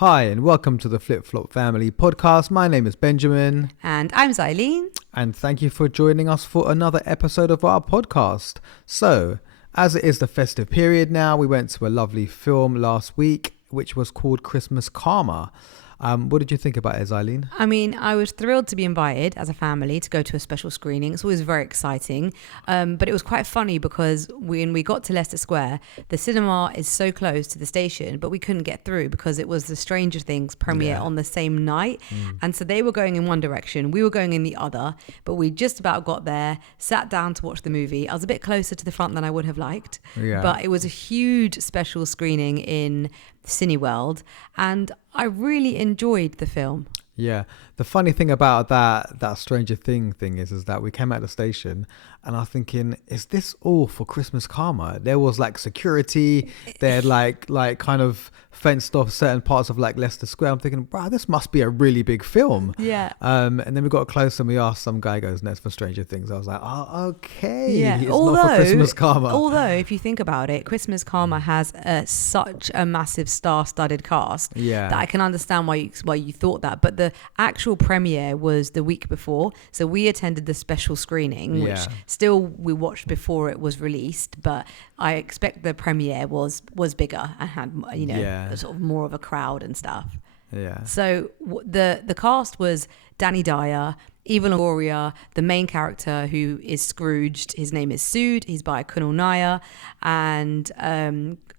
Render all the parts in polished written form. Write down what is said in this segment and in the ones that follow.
Hi, and welcome to the Flip Flop Family podcast. My name is Benjamin. And I'm Zaileen. And thank you for joining us for another episode of our podcast. So, as it is the festive period now, we went to a lovely film last week, which was called Christmas Karma. What did you think about it, Zaileen? I mean, I was thrilled to be invited as a family to go to a special screening. It's always very exciting. But it was quite funny because when we got to Leicester Square, the cinema is so close to the station, but we couldn't get through because it was the Stranger Things premiere on the same night. And so they were going in one direction, we were going in the other, but we just about got there, sat down to watch the movie. I was a bit closer to the front than I would have liked, but it was a huge special screening in Cineworld, and I really enjoyed the film. Yeah, the funny thing about that Stranger Thing thing is that we came out of the station and I was thinking, is this all for Christmas Karma? There was like security, they had like kind of fenced off certain parts of like Leicester Square. I'm thinking, wow, this must be a really big film. Yeah. And then we got close and we asked some guy, goes, no, it's for Stranger Things. I was like, oh, okay. Yeah. It's not for Christmas Karma. Although, if you think about it, Christmas Karma has such a massive star-studded cast that I can understand why you thought that. But the actual premiere was the week before. So we attended the special screening, which still we watched before it was released. But I expect the premiere was bigger and had, sort of more of a crowd and stuff. Yeah. So the cast was Danny Dyer, Eva Longoria, the main character who is Scrooged. His name is Sood. He's by Kunal Nair, and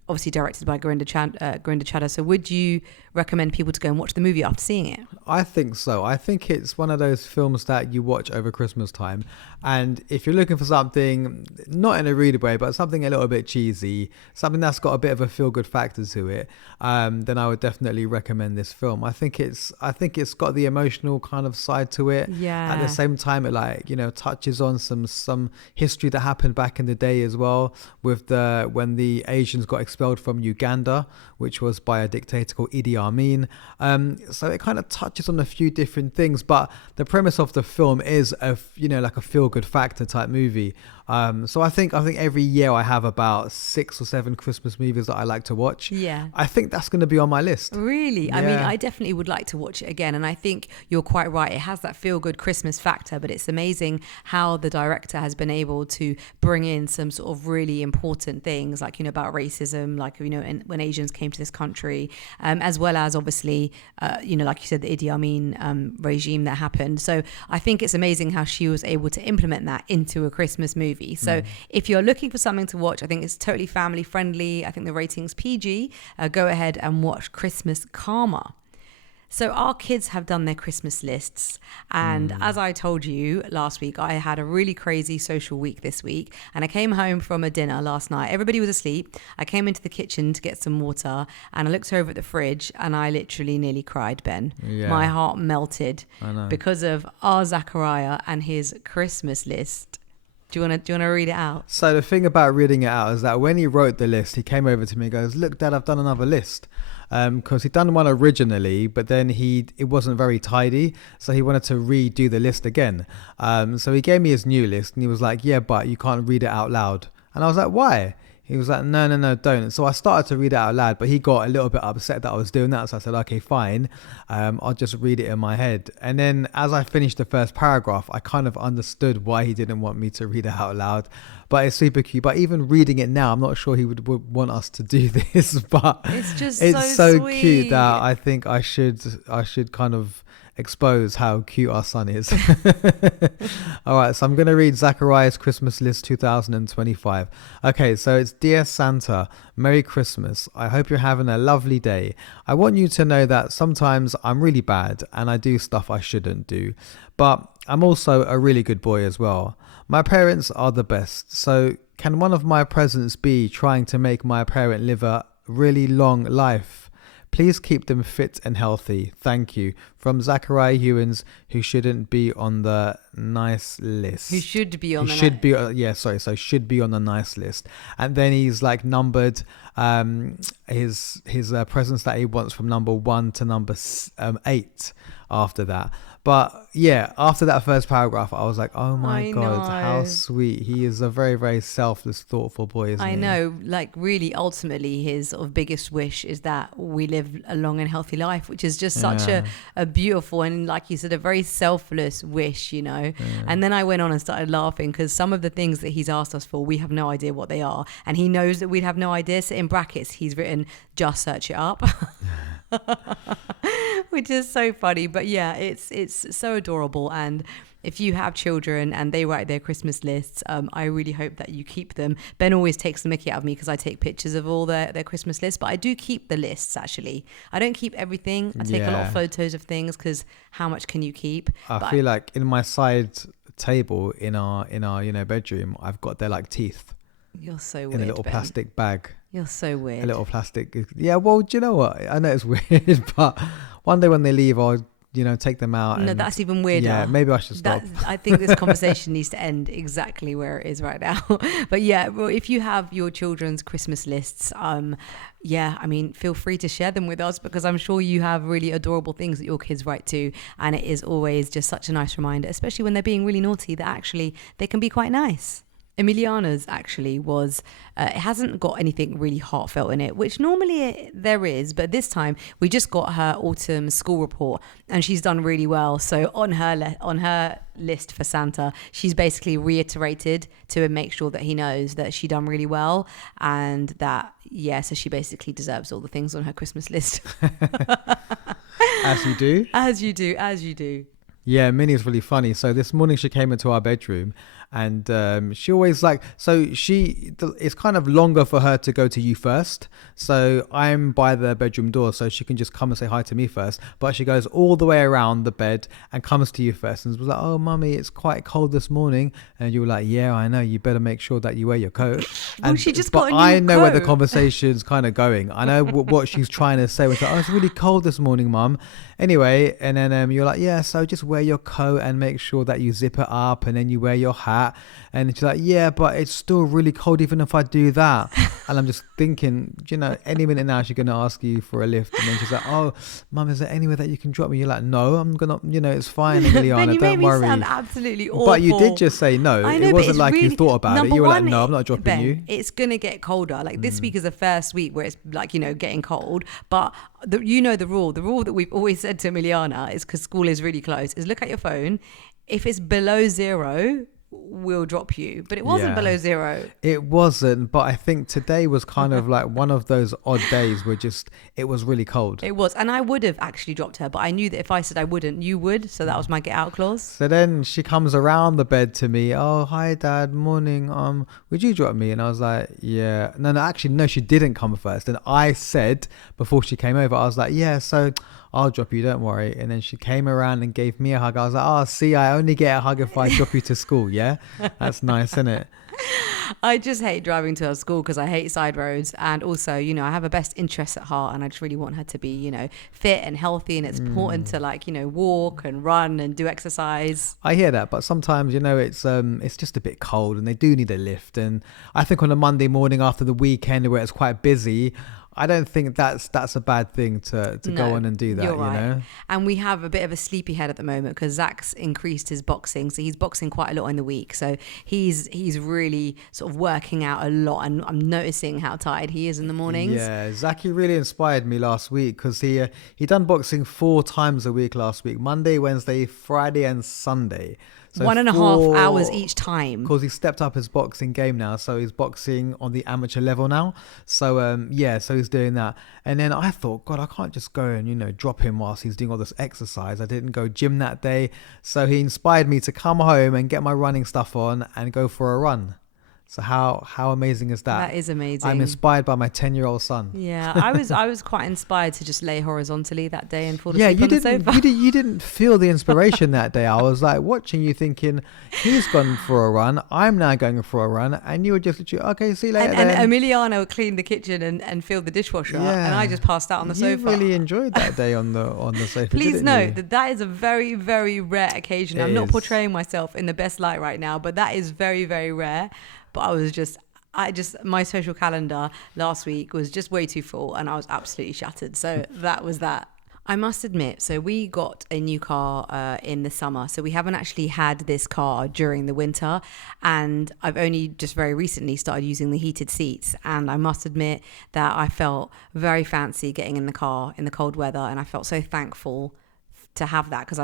obviously directed by Gurinder Chadha. So would you recommend people to go and watch the movie after seeing it? I think so. I think it's one of those films that you watch over Christmas time. And if you're looking for something, not in a rude way, but something a little bit cheesy, something that's got a bit of a feel-good factor to it, then I would definitely recommend this film. I think it's got the emotional kind of side to it. Yeah. At the same time, it touches on some history that happened back in the day as well, with when the Asians got expelled from Uganda, which was by a dictator called Idi Amin. So it kind of touches on a few different things, but the premise of the film is like a feel-good factor type movie. So I think every year I have about 6 or 7 Christmas movies that I like to watch. Yeah. I think that's going to be on my list. Really? Yeah. I mean, I definitely would like to watch it again. And I think you're quite right. It has that feel-good Christmas factor, but it's amazing how the director has been able to bring in some sort of really important things like, about racism, like, when Asians came to this country, as well as obviously, like you said, the Idi Amin regime that happened. So I think it's amazing how she was able to implement that into a Christmas movie. So if you're looking for something to watch, I think it's totally family friendly. I think the rating's PG. Go ahead and watch Christmas Karma. So our kids have done their Christmas lists. And as I told you last week, I had a really crazy social week this week. And I came home from a dinner last night. Everybody was asleep. I came into the kitchen to get some water and I looked over at the fridge and I literally nearly cried, Ben. Yeah. My heart melted because of our Zachariah and his Christmas list. Do you want to read it out? So the thing about reading it out is that when he wrote the list, he came over to me and goes, look, Dad, I've done another list. Because he'd done one originally, but then it wasn't very tidy. So he wanted to redo the list again. So he gave me his new list and he was like, yeah, but you can't read it out loud. And I was like, why? He was like, no, don't. So I started to read it out loud, but he got a little bit upset that I was doing that. So I said, okay, fine. I'll just read it in my head. And then as I finished the first paragraph, I kind of understood why he didn't want me to read it out loud. But it's super cute. But even reading it now, I'm not sure he would want us to do this. But it's so cute that I think I should kind of expose how cute our son is. All right, so I'm going to read Zachariah's Christmas list 2025. Okay, so it's Dear Santa, Merry Christmas. I hope you're having a lovely day. I want you to know that sometimes I'm really bad and I do stuff I shouldn't do, but I'm also a really good boy as well. My parents are the best, so can one of my presents be trying to make my parent live a really long life? Please keep them fit and healthy. Thank you. From Zachariah Hewins, who shouldn't be on the nice list. Who should be on the should be on the nice list. And then he's like numbered his presents that he wants from number 1 to number 8. after that. But yeah, after that first paragraph, I was like, oh my I God, how know. sweet. He is a very, very selfless, thoughtful boy, isn't I he? know, like really ultimately his sort of biggest wish is that we live a long and healthy life, which is just such Yeah. a beautiful and, like you said, a very selfless wish, you know. Yeah. And then I went on and started laughing because some of the things that he's asked us for, we have no idea what they are. And he knows that we'd have no idea. So in brackets, he's written, just search it up. Which is so funny. But yeah, it's so adorable. And if you have children and they write their Christmas lists, I really hope that you keep them. Ben always takes the mickey out of me because I take pictures of all their Christmas lists, but I do keep the lists actually. I don't keep everything. I take a lot Yeah. of photos of things because how much can you keep? I But feel like in my side table in our bedroom, I've got their like teeth you're so weird, in a little Ben. plastic bag. You're so weird. A little plastic. Yeah, well, do you know what? I know it's weird, but one day when they leave, I'll take them out. No, and that's even weirder. Yeah, maybe I should stop. I think this conversation needs to end exactly where it is right now. But yeah, well, if you have your children's Christmas lists, yeah, I mean, feel free to share them with us because I'm sure you have really adorable things that your kids write to. And it is always just such a nice reminder, especially when they're being really naughty, that actually they can be quite nice. Emiliana's actually was, it hasn't got anything really heartfelt in it, which normally there is, but this time we just got her autumn school report and she's done really well. So on her list for Santa, she's basically reiterated to make sure that he knows that she done really well and that, yeah, so she basically deserves all the things on her Christmas list. As you do. As you do, as you do. Yeah, Minnie's really funny. So this morning she came into our bedroom and she always it's kind of longer for her to go to you first. So I'm by the bedroom door so she can just come and say hi to me first. But she goes all the way around the bed and comes to you first and was like, oh, mummy, it's quite cold this morning. And you were like, yeah, I know. You better make sure that you wear your coat. Well, she just but got a new I know where the coat. conversation's kind of going. I know what she's trying to say. She's like, oh, it's really cold this morning, mum. Anyway, and then you're like, yeah, so just wear your coat and make sure that you zip it up and then you wear your hat. And she's like, yeah, but it's still really cold even if I do that. And I'm just thinking, any minute now she's going to ask you for a lift. And then she's like, oh, mum, is there anywhere that you can drop me? You're like, no, I'm going to, it's fine, Emiliana, Ben, you don't made worry. me sound absolutely awful. But you did just say no. I know, it but wasn't it's like really, you thought about it. number You were like, one, no, I'm not dropping Ben, you. it's going to get colder. Like this week is the first week where it's like, getting cold. But the rule. The rule that we've always said to Emiliana is because school is really close is look at your phone. If it's below 0, we'll drop you. But it wasn't Yeah. below 0. It wasn't, but I think today was kind of like one of those odd days where it was really cold. It was. And I would have actually dropped her, but I knew that if I said I wouldn't, you would. So that was my get out clause. So then she comes around the bed to me. Oh, hi, Dad. Morning. Would you drop me? And I was like, yeah. No, she didn't come first. And I said before she came over, I was like, yeah, so I'll drop you, don't worry. And then she came around and gave me a hug. I was like, oh, see, I only get a hug if I drop you to school. Yeah, that's nice, isn't it? I just hate driving to her school because I hate side roads. And also, I have her best interests at heart and I just really want her to be, fit and healthy. And it's important to walk and run and do exercise. I hear that, but sometimes, it's just a bit cold and they do need a lift. And I think on a Monday morning after the weekend where it's quite busy, I don't think that's a bad thing to go on and do that, you're right. . And we have a bit of a sleepy head at the moment because Zach's increased his boxing. So he's boxing quite a lot in the week. So he's really sort of working out a lot. And I'm noticing how tired he is in the mornings. Yeah, Zachy really inspired me last week because he done boxing 4 times a week last week. Monday, Wednesday, Friday and Sunday. So 1.5 hours each time. Because he stepped up his boxing game now. So he's boxing on the amateur level now. So, so he's doing that. And then I thought, God, I can't just go and, drop him whilst he's doing all this exercise. I didn't go gym that day. So he inspired me to come home and get my running stuff on and go for a run. So how amazing is that? That is amazing. I'm inspired by my 10-year-old son. Yeah, I was quite inspired to just lay horizontally that day and fall asleep on the sofa. You didn't feel the inspiration that day. I was like watching you thinking, he's gone for a run. I'm now going for a run. And you were just literally, okay, see you later then. And Emiliano cleaned the kitchen and filled the dishwasher. Yeah. And I just passed out on the sofa. You really enjoyed that day on the sofa. Please note that is a very, very rare occasion. I'm not portraying myself in the best light right now, but that is very, very rare. But my social calendar last week was just way too full and I was absolutely shattered. So that was that. I must admit, so we got a new car in the summer. So we haven't actually had this car during the winter. And I've only just very recently started using the heated seats. And I must admit that I felt very fancy getting in the car in the cold weather. And I felt so thankful to have that, because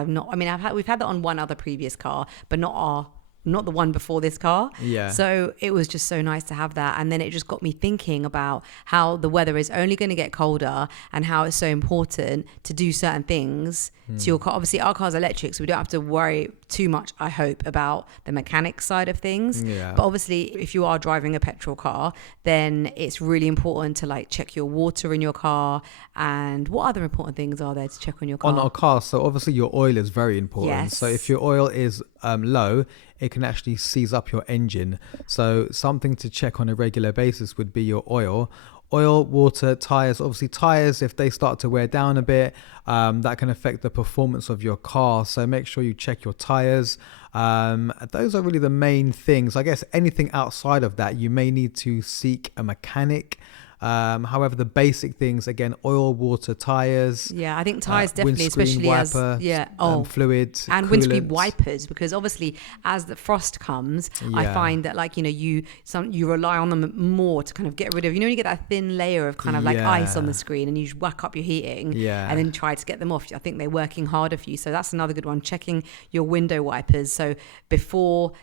we've had that on one other previous car, but not the one before this car. Yeah. So it was just so nice to have that. And then it just got me thinking about how the weather is only going to get colder and how it's so important to do certain things to your car. Obviously, our car's electric, so we don't have to worry too much, I hope, about the mechanic side of things. Yeah. But obviously, if you are driving a petrol car, then it's really important to like check your water in your car. And what other important things are there to check on your car? On our car, so obviously your oil is very important. Yes. So if your oil is low, it can actually seize up your engine. So something to check on a regular basis would be your oil, water, tires. Obviously tires, if they start to wear down a bit, that can affect the performance of your car. So make sure you check your tires. Those are really the main things. I guess anything outside of that, you may need to seek a mechanic. However, the basic things, again, oil, water, tires. Yeah, I think tires definitely, especially wiper, fluid and coolant. Windscreen wipers, because obviously as the frost comes, I find that like, you rely on them more to kind of get rid of, when you get that thin layer of kind of like ice on the screen and you just whack up your heating and then try to get them off. I think they're working harder for you. So that's another good one, checking your window wipers. So before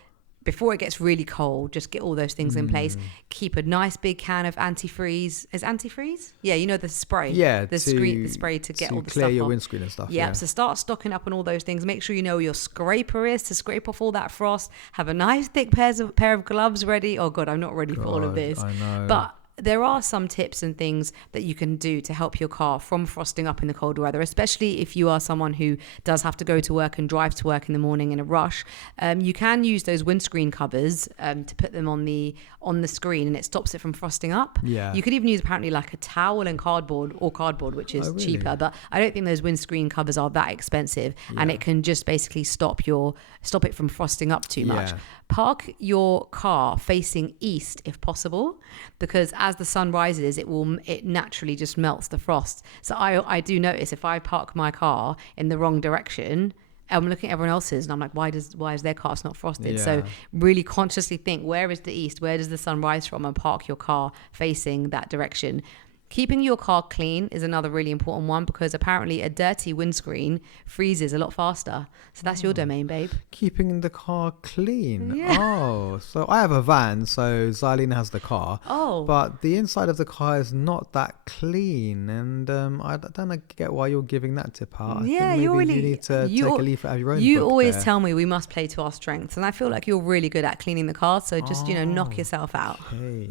it gets really cold, just get all those things in place. Keep a nice big can of antifreeze. Is antifreeze? Yeah, the spray. Yeah, the spray to get all the clear stuff your off. windscreen and stuff. Yeah, so start stocking up on all those things. Make sure you know where your scraper is to scrape off all that frost. Have a nice thick pair of gloves ready. Oh God, I'm not ready for all of this. I know. But there are some tips and things that you can do to help your car from frosting up in the cold weather, especially if you are someone who does have to go to work and drive to work in the morning in a rush. You can use those windscreen covers to put them on the screen, and it stops it from frosting up. Yeah. You could even use apparently like a towel and cardboard, which is cheaper, but I don't think those windscreen covers are that expensive, and it can just basically stop it from frosting up too much. Yeah. Park your car facing east if possible, because as the sun rises, it naturally just melts the frost. So I do notice if I park my car in the wrong direction, I'm looking at everyone else's and I'm like, why is their car not frosted? So really consciously think, where is the east? Where does the sun rise from? And park your car facing that direction. Keeping your car clean is another really important one, because apparently a dirty windscreen freezes a lot faster. So that's your domain, babe. Keeping the car clean. Yeah. Oh, so I have a van, so Zaileen has the car. Oh. But the inside of the car is not that clean, and I don't get why you're giving that tip out. I think maybe you need to take a leaf out of your own You book always there. tell me we must play to our strengths, and I feel like you're really good at cleaning the car. So just knock yourself out. Okay.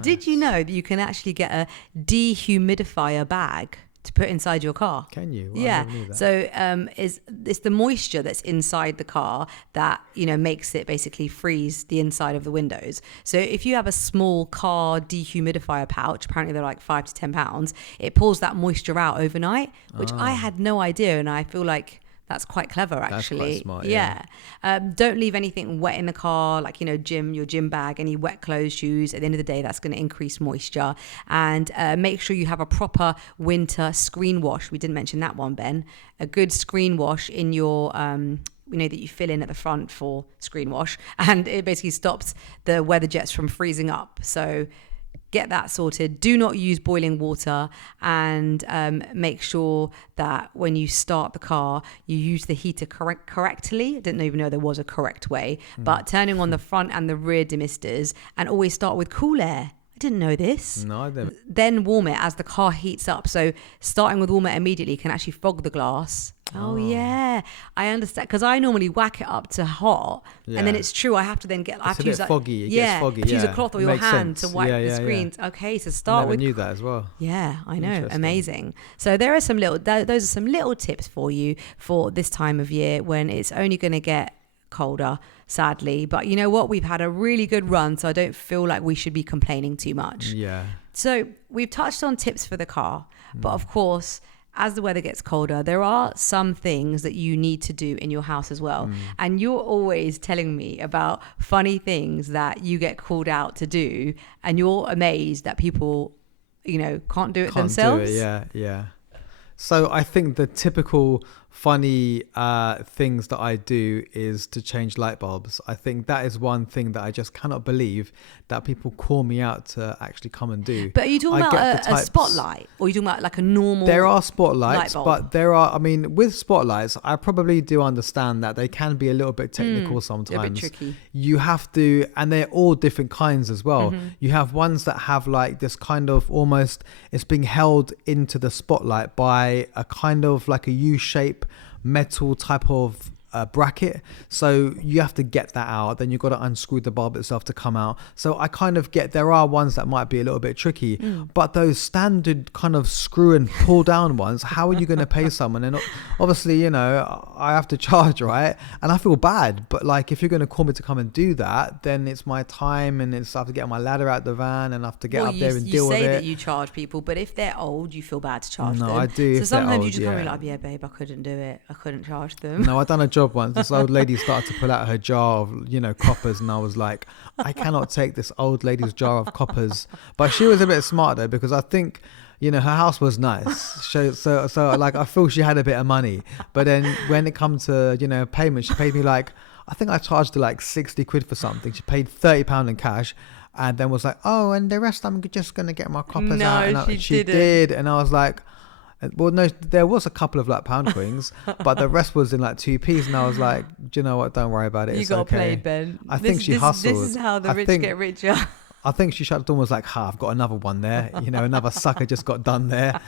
Did you know that you can actually get a dehumidifier bag to put inside your car? Can you? Well, I Yeah. never knew that. So it's the moisture that's inside the car that makes it basically freeze the inside of the windows. So if you have a small car dehumidifier pouch, apparently they're like £5 to £10, it pulls that moisture out overnight, which I had no idea, and I feel like that's quite clever, actually. That's quite smart, yeah. Don't leave anything wet in the car, like, your gym bag, any wet clothes, shoes. At the end of the day, that's going to increase moisture. And make sure you have a proper winter screen wash. We didn't mention that one, Ben. A good screen wash in your... that you fill in at the front for screen wash, and it basically stops the weather jets from freezing up. So get that sorted. Do not use boiling water, and make sure that when you start the car, you use the heater correctly. I didn't even know there was a correct way, but turning on the front and the rear demisters, and always start with cool air. I didn't know this. No, I didn't. Then warm it as the car heats up. So starting with warm it immediately can actually fog the glass. Oh yeah, I understand, because I normally whack it up to hot, and then it's true I have to then get. I have to use foggy. It gets foggy. Use a cloth or your hand sense. to wipe the screens. Okay, so I start never with. knew that as well. Yeah, I know. Interesting. Amazing. So there are some those are some little tips for you for this time of year when it's only going to get colder, sadly. But you know what? We've had a really good run, so I don't feel like we should be complaining too much. Yeah. So we've touched on tips for the car, but of course, as the weather gets colder, there are some things that you need to do in your house as well. And you're always telling me about funny things that you get called out to do, and you're amazed that people, can't do it themselves. Do it. Yeah. So I think the typical funny things that I do is to change light bulbs. I think that is one thing that I just cannot believe that people call me out to actually come and do. But are you talking I get about the a types- spotlight, or are you talking about like a normal? There are spotlights, light bulb? but there are, I mean, with spotlights, I probably do understand that they can be a little bit technical sometimes. a bit tricky. You have to, and they're all different kinds as well. You have ones that have like this kind of almost, it's being held into the spotlight by a kind of like a U-shape metal type of bracket, so you have to get that out, then you've got to unscrew the bulb itself to come out. So I kind of get, there are ones that might be a little bit tricky, but those standard kind of screw and pull down ones, how are you going to pay someone? And obviously, you know, I have to charge, right? And I feel bad, but like if you're going to call me to come and do that, then it's my time, and it's, I have to get my ladder out the van and I have to get up there and deal with it. You say that you charge people, but if they're old, you feel bad to charge them. No, I do. So if they're sometimes you old, just can't be yeah. like, yeah, babe, I couldn't do it. I couldn't charge them. No, I done a job once. This old lady started to pull out her jar of, you know, coppers, and I was like, I cannot take this old lady's jar of coppers. But she was a bit smart though, because I think, you know, her house was nice. So like I feel she had a bit of money. But then when it comes to, you know, payment, she paid me like, I think I charged her like 60 quid for something. She paid £30 in cash. And then was like, oh, and the rest I'm just going to get my coppers out. And she did. And I was like, well, no, there was a couple of like pound coins, but the rest was in like 2p's, and I was like, do you know what? Don't worry about it. You It's got okay. played, Ben. I think she hustled. This is how the I rich think- get richer. I think she shut the door and was like, I've got another one there. You know, another sucker just got done there.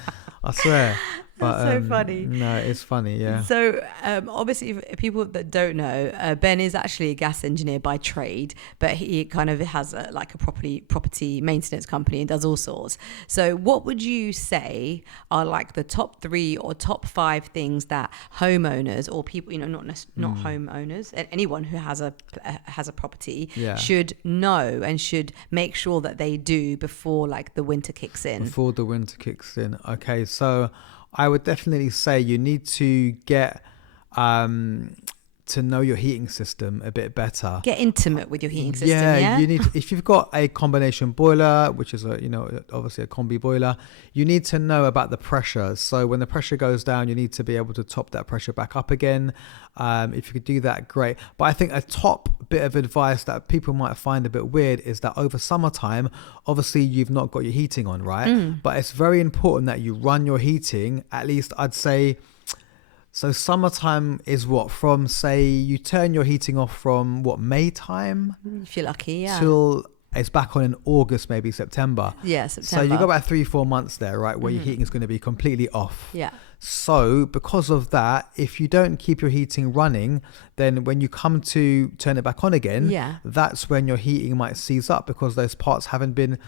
I swear. But, That's so funny. No, it's funny, yeah. So obviously, for people that don't know, Ben is actually a gas engineer by trade, but he kind of has like a property maintenance company and does all sorts. So what would you say are like the top 3 or top 5 things that homeowners or people, you know, not homeowners, anyone who has a property Yeah. should know and should make sure that they do before like the winter kicks in? Before the winter kicks in. Okay, so I would definitely say you need to get to know your heating system a bit better. Get intimate with your heating system. Yeah, you need to, if you've got a combination boiler, which is a, you know, obviously a combi boiler, you need to know about the pressure. So when the pressure goes down, you need to be able to top that pressure back up again. If you could do that, great. But I think a top bit of advice that people might find a bit weird is that over summertime, obviously you've not got your heating on, right? But it's very important that you run your heating, at least I'd say. So summertime is what, from say you turn your heating off from what, May time? If you're lucky, yeah. Till it's back on in August, maybe September. Yeah, September. So you got about 3-4 months there, right, where your heating is going to be completely off. Yeah. So because of that, if you don't keep your heating running, then when you come to turn it back on again, that's when your heating might seize up because those parts haven't been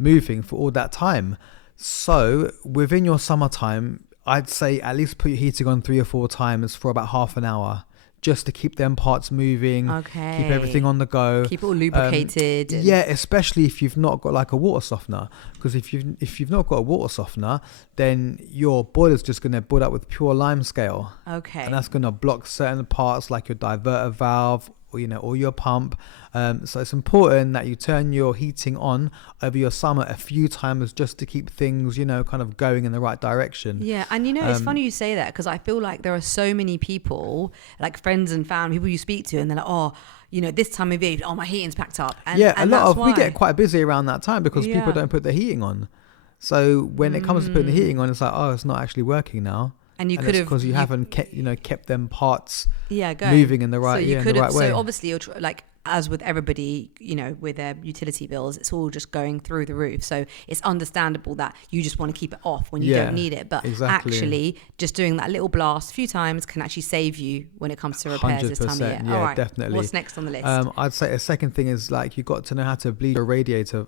moving for all that time. So within your summertime, I'd say at least put your heating on 3 or 4 times for about half an hour, just to keep them parts moving, Okay. keep everything on the go. Keep it all lubricated. Yeah, especially if you've not got like a water softener, because if you've not got a water softener, then your boiler's just going to build up with pure limescale. Okay. And that's going to block certain parts like your diverter valve, or, you know, or your pump. So it's important that you turn your heating on over your summer a few times just to keep things, you know, kind of going in the right direction. Yeah, and you know, it's funny you say that because I feel like there are so many people, like friends and family, people you speak to, and they're like, oh, you know, this time of year, oh, my heating's packed up. And, yeah, and a lot that's of, why. we get quite busy around that time because people don't put their heating on. So when it comes to putting the heating on, it's like, oh, it's not actually working now. And you could have, because you haven't kept them parts going. moving in the right, in the right way. So obviously, you're like, as with everybody, you know, with their utility bills, it's all just going through the roof. So it's understandable that you just want to keep it off when you don't need it. But actually, just doing that little blast a few times can actually save you when it comes to repairs this time of year. Yeah, all right, definitely. What's next on the list? I'd say a second thing is like you've got to know how to bleed your radiator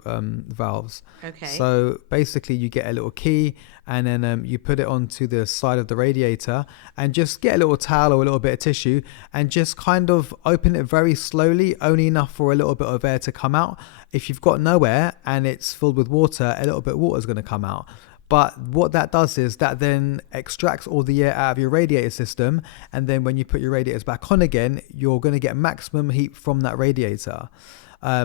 valves. Okay. So basically, you get a little key and then you put it onto the side of the radiator and just get a little towel or a little bit of tissue and just kind of open it very slowly, only enough for a little bit of air to come out. If you've got no air and it's filled with water, a little bit of water is going to come out. But what that does is that then extracts all the air out of your radiator system. And then when you put your radiators back on again, you're going to get maximum heat from that radiator.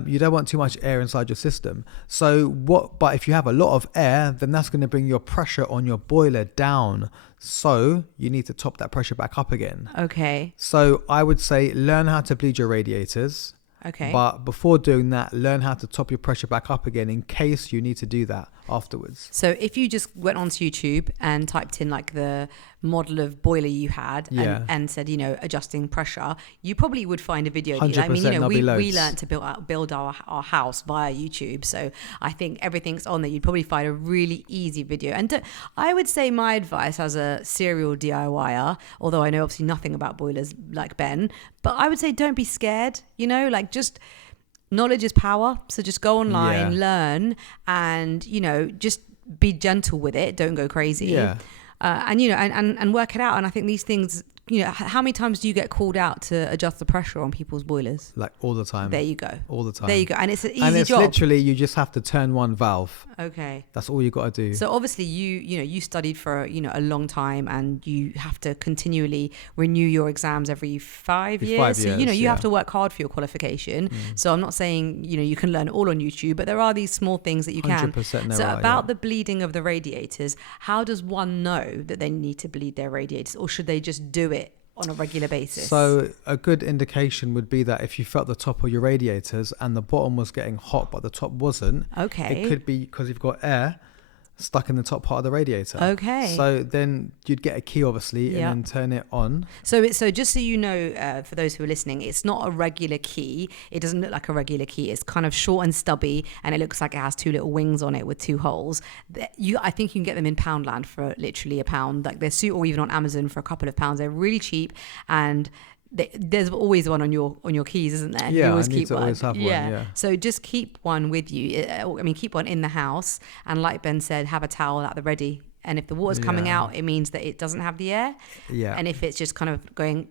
You don't want too much air inside your system. But if you have a lot of air, then that's going to bring your pressure on your boiler down. So you need to top that pressure back up again. Okay. So I would say learn how to bleed your radiators. Okay. But before doing that, learn how to top your pressure back up again in case you need to do that afterwards. So if you just went onto YouTube and typed in like the model of boiler you had and said, adjusting pressure, you probably would find a video. 100%, we learned to build our house via YouTube. So I think everything's on there. You'd probably find a really easy video. And I would say my advice as a serial DIYer, although I know obviously nothing about boilers like Ben, but I would say don't be scared, just knowledge is power. So just go online, learn, and, just be gentle with it. Don't go crazy. Yeah. And work it out. And I think these things, how many times do you get called out to adjust the pressure on people's boilers? Like all the time. There you go. All the time. There you go. And it's an easy and it's job. Literally, you just have to turn one valve. Okay. That's all you got to do. So obviously you studied for, a long time, and you have to continually renew your exams every 5 years. 5 years, So, you have to work hard for your qualification. So I'm not saying, you can learn all on YouTube, but there are these small things that you can. 100% So about the bleeding of the radiators, how does one know that they need to bleed their radiators, or should they just do it on a regular basis? So a good indication would be that if you felt the top of your radiators and the bottom was getting hot but the top wasn't, okay, it could be because you've got air stuck in the top part of the radiator. Okay. So then you'd get a key, obviously, and then turn it on. So just so you know, for those who are listening, it's not a regular key. It doesn't look like a regular key. It's kind of short and stubby, and it looks like it has two little wings on it with two holes. I think you can get them in Poundland for literally £1. Like they're or even on Amazon for a couple of pounds. They're really cheap, and there's always one on your keys, isn't there? Yeah, you always I need keep to one. always have one. Yeah. So just keep one with you. Keep one in the house, and like Ben said, have a towel at the ready. And if the water's coming out, it means that it doesn't have the air. Yeah. And if it's just kind of going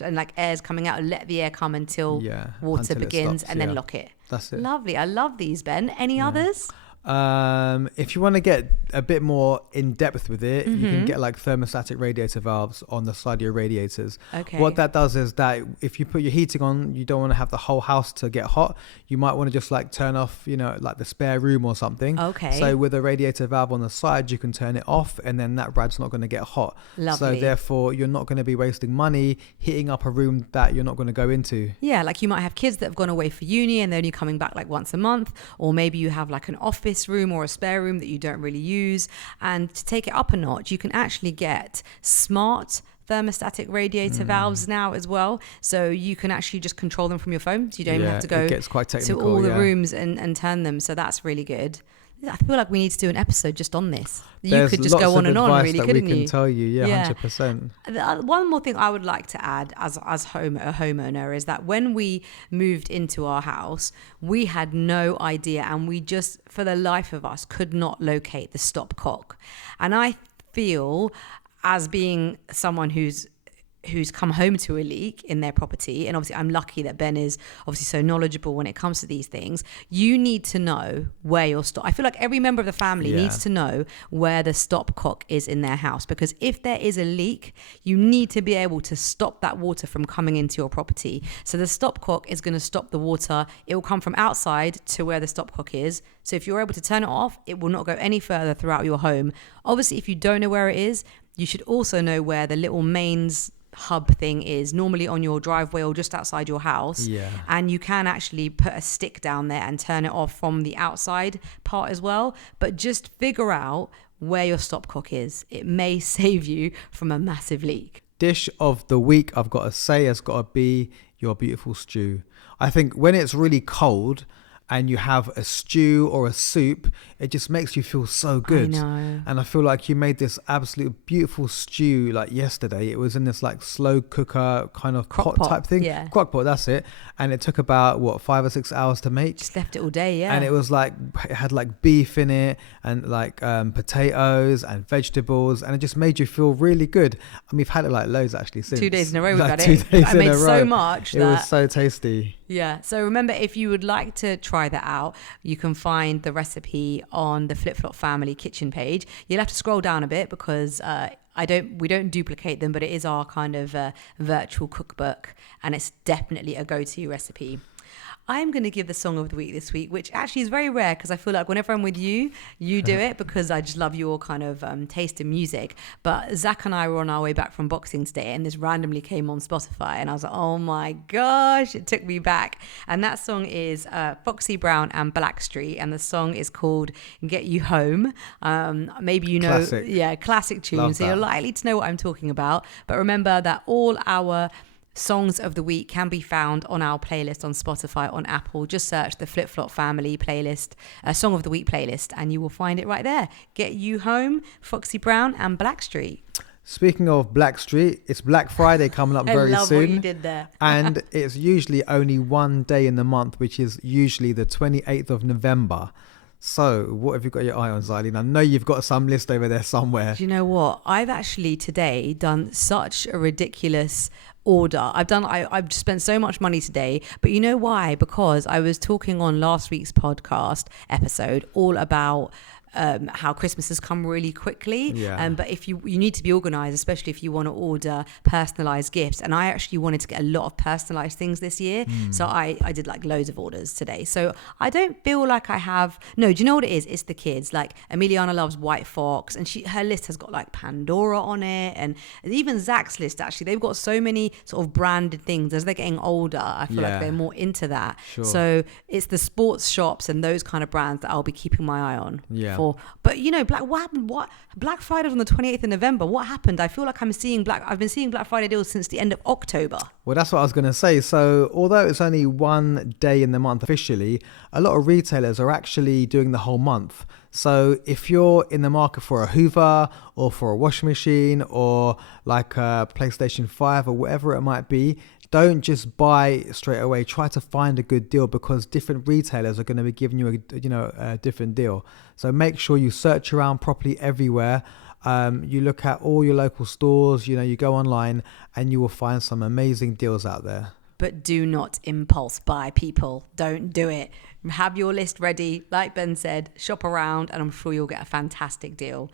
and like air's coming out, let the air come until water begins, and then lock it. That's it. Lovely. I love these, Ben. Any others? If you want to get a bit more in depth with it, you can get like thermostatic radiator valves on the side of your radiators. Okay. What that does is that if you put your heating on, you don't want to have the whole house to get hot. You might want to just like turn off, like the spare room or something. Okay. So with a radiator valve on the side, you can turn it off, and then that rad's not going to get hot. Lovely. So therefore, you're not going to be wasting money heating up a room that you're not going to go into. Yeah, like you might have kids that have gone away for uni and they're only coming back like once a month, or maybe you have like an office room or a spare room that you don't really use. And to take it up a notch, you can actually get smart thermostatic radiator valves now as well, so you can actually just control them from your phone, so you don't even have to go it gets quite technical, to all the rooms and turn them. So that's really good. I feel like we need to do an episode just on this. There's you could just go on and on, really, couldn't you? We can tell you, 100%. One more thing I would like to add as a homeowner is that when we moved into our house, we had no idea, and we just, for the life of us, could not locate the stopcock. And I feel, as being someone who's come home to a leak in their property, and obviously I'm lucky that Ben is obviously so knowledgeable when it comes to these things, you need to know where your I feel like every member of the family needs to know where the stopcock is in their house, because if there is a leak, you need to be able to stop that water from coming into your property. So the stopcock is going to stop the water. It will come from outside to where the stopcock is. So if you're able to turn it off, it will not go any further throughout your home. Obviously, if you don't know where it is, you should also know where the little mains hub thing is, normally on your driveway or just outside your house. And you can actually put a stick down there and turn it off from the outside part as well. But just figure out where your stopcock is. It may save you from a massive leak. Dish of the week, I've got to say, has got to be your beautiful stew. I think when it's really cold and you have a stew or a soup, it just makes you feel so good. I know. And I feel like you made this absolute beautiful stew like yesterday. It was in this like slow cooker kind of pot type thing. Yeah. Crock pot, that's it. And it took about 5 or 6 hours to make. Just left it all day, yeah. And it was like, it had like beef in it and like potatoes and vegetables, and it just made you feel really good. And we've had it like loads actually since. 2 days in a row we've had 2 it. days I in made a row. so much. It was so tasty. Yeah. So remember, if you would like to try try that out. You can find the recipe on the Flip Flop Family kitchen page. You'll have to scroll down a bit because we don't duplicate them, but it is our kind of virtual cookbook, and it's definitely a go-to recipe. I'm going to give the song of the week this week, which actually is very rare because I feel like whenever I'm with you, you do it because I just love your kind of taste in music. But Zach and I were on our way back from boxing today and this randomly came on Spotify and I was like, oh my gosh, it took me back. And that song is Foxy Brown and Blackstreet, and the song is called Get You Home. Maybe you know, Classic. Yeah, classic tune. Love so you're that. likely to know what I'm talking about. But remember that all our songs of the week can be found on our playlist on Spotify, on Apple. Just search the Flip Flop Family playlist, Song of the Week playlist, and you will find it right there. Get You Home, Foxy Brown and Blackstreet. Speaking of Blackstreet, it's Black Friday coming up very I love soon. what you did there. And it's usually only one day in the month, which is usually the 28th of November. So what have you got your eye on, Zaileen? I know you've got some list over there somewhere. Do you know what? I've actually today done such a ridiculous order. I've spent so much money today, but you know why? Because I was talking on last week's podcast episode all about how Christmas has come really quickly. Yeah. But if you need to be organized, especially if you want to order personalized gifts. And I actually wanted to get a lot of personalized things this year. So I did like loads of orders today. So I don't feel like I have, no, do you know what it is? It's the kids. Like Emiliana loves White Fox and her list has got like Pandora on it. And even Zach's list, actually, they've got so many sort of branded things. As they're getting older, I feel like they're more into that. Sure. So it's the sports shops and those kind of brands that I'll be keeping my eye on. Yeah. But you know, what happened? Black Friday was on the 28th of November. What happened? I feel like I've been seeing Black Friday deals since the end of October. Well, that's what I was going to say. So although it's only one day in the month officially, a lot of retailers are actually doing the whole month. So if you're in the market for a Hoover or for a washing machine or like a PlayStation 5 or whatever it might be, don't just buy straight away. Try to find a good deal because different retailers are going to be giving you a different deal. So make sure you search around properly everywhere. You look at all your local stores, you go online and you will find some amazing deals out there. But do not impulse buy, people. Don't do it. Have your list ready. Like Ben said, shop around and I'm sure you'll get a fantastic deal.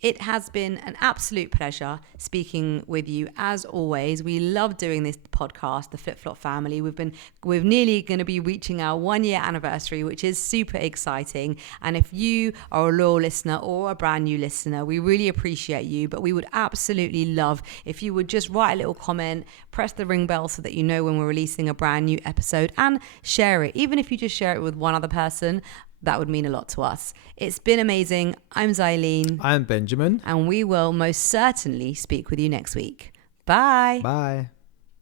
It has been an absolute pleasure speaking with you as always. We love doing this podcast, the Flip Flop Family. We're nearly going to be reaching our 1 year anniversary, which is super exciting. And if you are a loyal listener or a brand new listener, we really appreciate you. But we would absolutely love if you would just write a little comment, press the ring bell so that you know when we're releasing a brand new episode, and share it. Even if you just share it with one other person, that would mean a lot to us. It's been amazing. I'm Zaileen. I'm Benjamin. And we will most certainly speak with you next week. Bye. Bye.